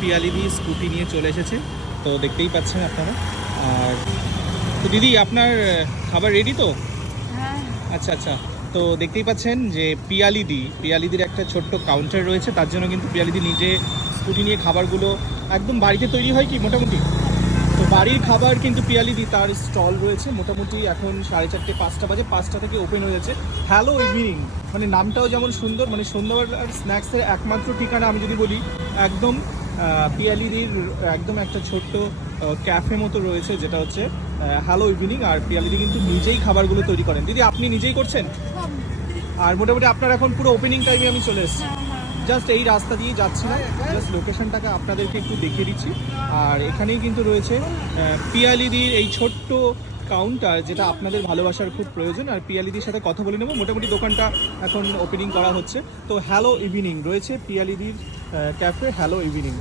পিয়ালিদি scooty নিয়ে চলে এসেছে, তো দেখতেই পাচ্ছেন আপনারা। আর তো দিদি আপনার খাবার রেডি তো? হ্যাঁ। আচ্ছা আচ্ছা, তো দেখতেই পাচ্ছেন যে পিয়ালিদির একটা ছোট্ট কাউন্টার রয়েছে, তার জন্য কিন্তু পিয়ালিদি নিজে স্কুটি নিয়ে খাবারগুলো একদম বাড়িতে তৈরি হয় কি মোটামুটি, তো বাড়ির খাবার কিন্তু পিয়ালিদি তার স্টল রয়েছে মোটামুটি এখন 4:30 5টা বাজে, 5টা থেকে ওপেন হয়ে যাচ্ছে। হ্যালো ইভিনিং, মানে নামটাও যেমন সুন্দর, মানে সন্ধ্যাবেলার স্ন্যাক্সের একমাত্র ঠিকানা আমি যদি বলি একদম পিয়ালিদির একদম একটা ছোট্ট ক্যাফে মতো রয়েছে, যেটা হচ্ছে হ্যালো ইভিনিং। আর পিয়ালিদি কিন্তু নিজেই খাবারগুলো তৈরি করেন। দিদি আপনি নিজেই করছেন? আর মোটামুটি আপনার এখন পুরো ওপেনিং টাইমে আমি চলে এসেছি, জাস্ট এই রাস্তা দিয়ে যাচ্ছিলাম, জাস্ট লোকেশনটাকে আপনাদেরকে একটু দেখিয়ে দিচ্ছি। আর এখানেই কিন্তু রয়েছে পিয়ালিদির এই ছোট্ট কাউন্টার, যেটা আপনাদের ভালোবাসার খুব প্রয়োজন। আর পিয়ালিদির সাথে কথা বলে নেবো, মোটামুটি দোকানটা এখন ওপেনিং করা হচ্ছে। তো হ্যালো ইভিনিং রয়েছে পিয়ালিদির ক্যাফে, হ্যালো ইভিনিং।